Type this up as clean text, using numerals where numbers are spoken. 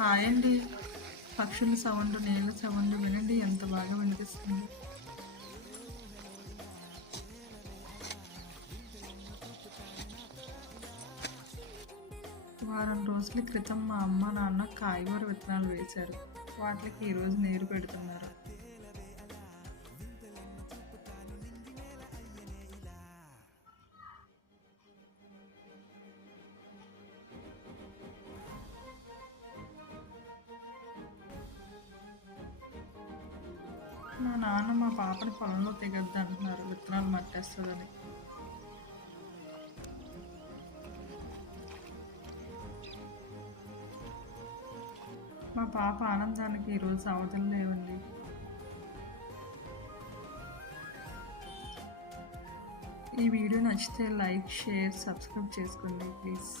Hi అండి. పక్షుల sound, నీళ్ళ సౌండ్ వినండి ఎంత బాగా వినిపిస్తుంది. వారం రోజుల క్రితం మా అమ్మ, నాన్న కాయగూర విత్తనాలు వేశారు. వాటికి ఈరోజు నీరు పెడుతున్నారు. మా నాన్న మా పాపని పొలంలో దిగొద్దు అంటున్నారు, విత్తనాలు మట్టేస్తుందని. మా పాప ఆనందానికి ఈరోజు అవధులు లేవండి. ఈ వీడియో నచ్చితే లైక్, షేర్, సబ్స్క్రైబ్ చేసుకోండి ప్లీజ్.